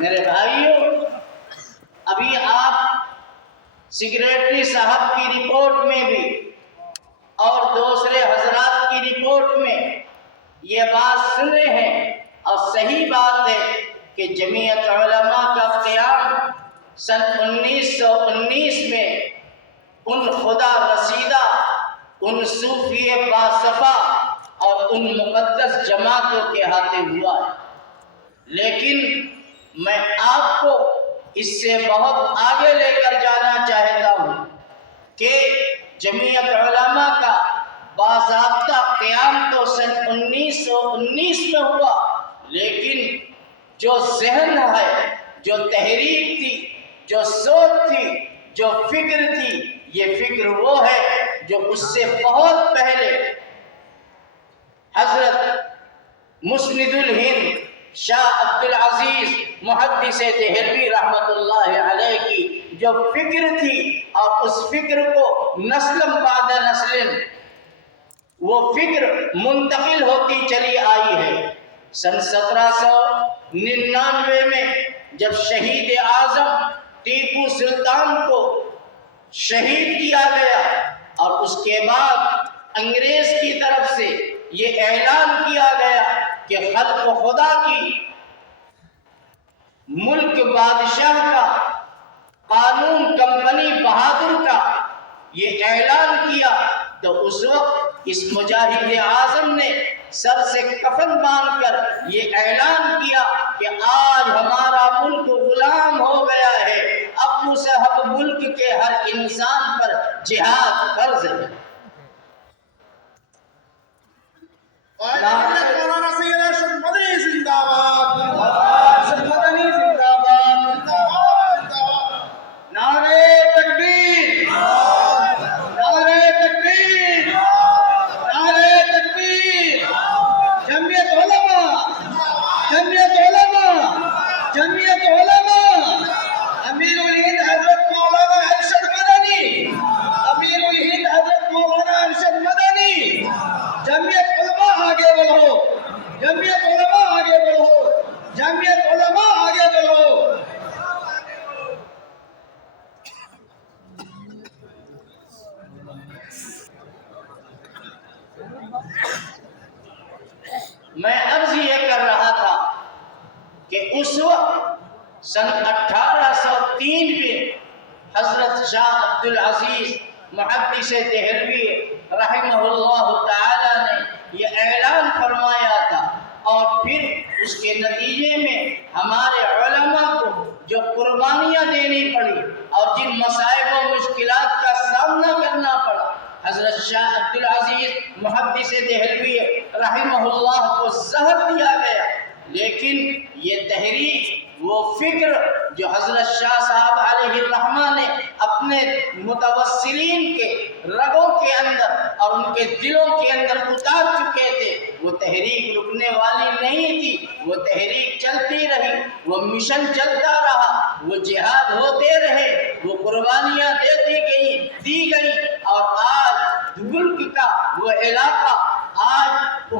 میرے بھائیوں، ابھی آپ سیکریٹری صاحب کی رپورٹ میں بھی اور دوسرے حضرات کی رپورٹ میں یہ بات سن رہے ہیں، اور صحیح بات ہے کہ جمعیت علماء کا قیام سن 1919 میں ان خدا رسیدہ، ان صوفی باصفا اور ان مقدس جماعتوں کے ہاتھ ہوا ہے۔ لیکن میں آپ کو اس سے بہت آگے لے کر جانا چاہتا ہوں کہ جمعیت علماء کا باضابطہ قیام تو سن 1919 میں ہوا، لیکن جو ذہن ہے، جو تحریک تھی، جو سوچ تھی، جو فکر تھی، یہ فکر وہ ہے جو اس سے بہت پہلے حضرت مسند الہند شاہ عبدالعزیز محدث دہلوی رحمت اللہ علیہ کی جو فکر تھی، اور اس فکر کو نسل بعد نسل وہ فکر منتقل ہوتی چلی آئی ہے۔ سن 1799 میں جب شہید اعظم ٹیپو سلطان کو شہید کیا گیا، اور اس کے بعد انگریز کی طرف سے یہ اعلان کیا گیا کہ خلق خدا کی ملک بادشاہ کا قانون کمپنی بہادر کا یہ اعلان کیا، تو اس وقت اس مجاہد اعظم نے سر سے کفن باندھ کر یہ اعلان کیا کہ آج ہمارا ملک غلام ہو گیا ہے، اب مصحف ملک کے ہر انسان پر جہاد فرض ہے۔ مولانا سید ارشد مدنی زندہ باد، ارشد مدنی زندہ باد، نعرہ تکبیر، نعرہ تکبیر، نعرہ تکبیر، جمعیت علماء، جمعیت علماء، جمعیت علماء، امیر الہند حضرت مولانا ارشد مدنی، امیر الہند حضرت مولانا ارشد مدنی، جمعیت علماء آگے بڑھو، جمعیت علماء آگے بڑھو، جمعیت علماء آگے بڑھو۔ میں عرض یہ کر رہا تھا کہ اس وقت سن 1803 میں حضرت شاہ عبدالعزیز محدث دہلوی رحمہ اللہ تعالی نے یہ اعلان فرمایا تھا، اور پھر اس کے نتیجے میں ہمارے علماء کو جو قربانیاں دینی پڑی اور جن مصائب و مشکلات کا سامنا کرنا پڑا، حضرت شاہ عبدالعزیز محدث دہلوی رحمہ اللہ کو زہر دیا گیا، لیکن یہ تحریک، وہ فکر جو حضرت شاہ صاحب علیہ الرحمہ نے اپنے متوسلین کے رگوں کے اندر اور ان کے دلوں کے اندر اتار چکے تھے، وہ تحریک رکنے والی نہیں تھی، وہ تحریک چلتی رہی، وہ مشن چلتا رہا، وہ جہاد ہوتے رہے، وہ قربانیاں دی گئی، اور آج ملک کا وہ علاقہ آج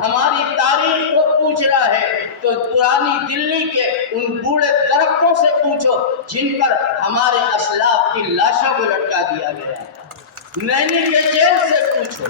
ہماری تاریخ کو پوچھ رہا ہے تو پرانی دلی کے ان بوڑھے درختوں سے پوچھو جن پر ہمارے اسلاف کی لاشوں کو لٹکا دیا گیا ہے، نینی کے جیل سے پوچھو،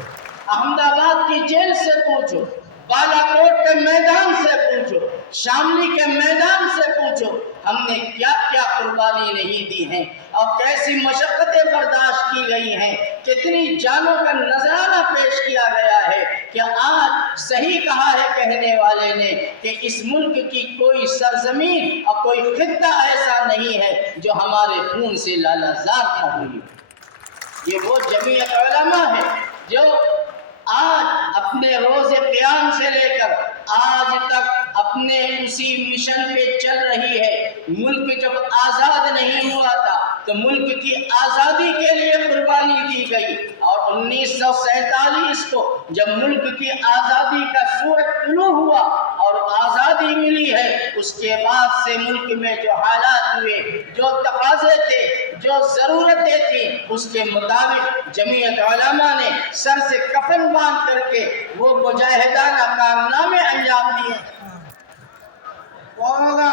احمد آباد کی جیل سے پوچھو، بالا کوٹ کے میدان سے پوچھو، شاملی کے میدان سے پوچھو، ہم نے کیا کیا قربانی نہیں دی ہیں اور کیسی مشقتیں برداشت کی گئی ہیں، کتنی جانوں کا نذرانہ پیش کیا گیا ہے، کہ آج صحیح کہا ہے کہنے والے نے کہ اس ملک کی کوئی سرزمین اور کوئی خطہ ایسا نہیں ہے جو ہمارے خون سے لالا زار نہ ہوئی۔ یہ وہ جمعیت علماء ہے جو آج اپنے روز قیام سے لے کر آج تک اپنے اسی مشن پہ چل رہی ہے۔ ملک جب آزاد نہیں ہوا تھا تو ملک کی آزادی کے لیے قربانی دی گئی، اور 1947 کو جب ملک کی آزادی کا سورج طلوع ہوا اور آزادی ملی ہے، اس کے بعد سے ملک میں جو حالات ہوئے، جو تقاضے تھے، جو ضرورتیں تھیں، اس کے مطابق جمعیت علماء نے سر سے کفن باندھ کر کے وہ مجاہدانہ کارنامے انجام دیے۔ مولانا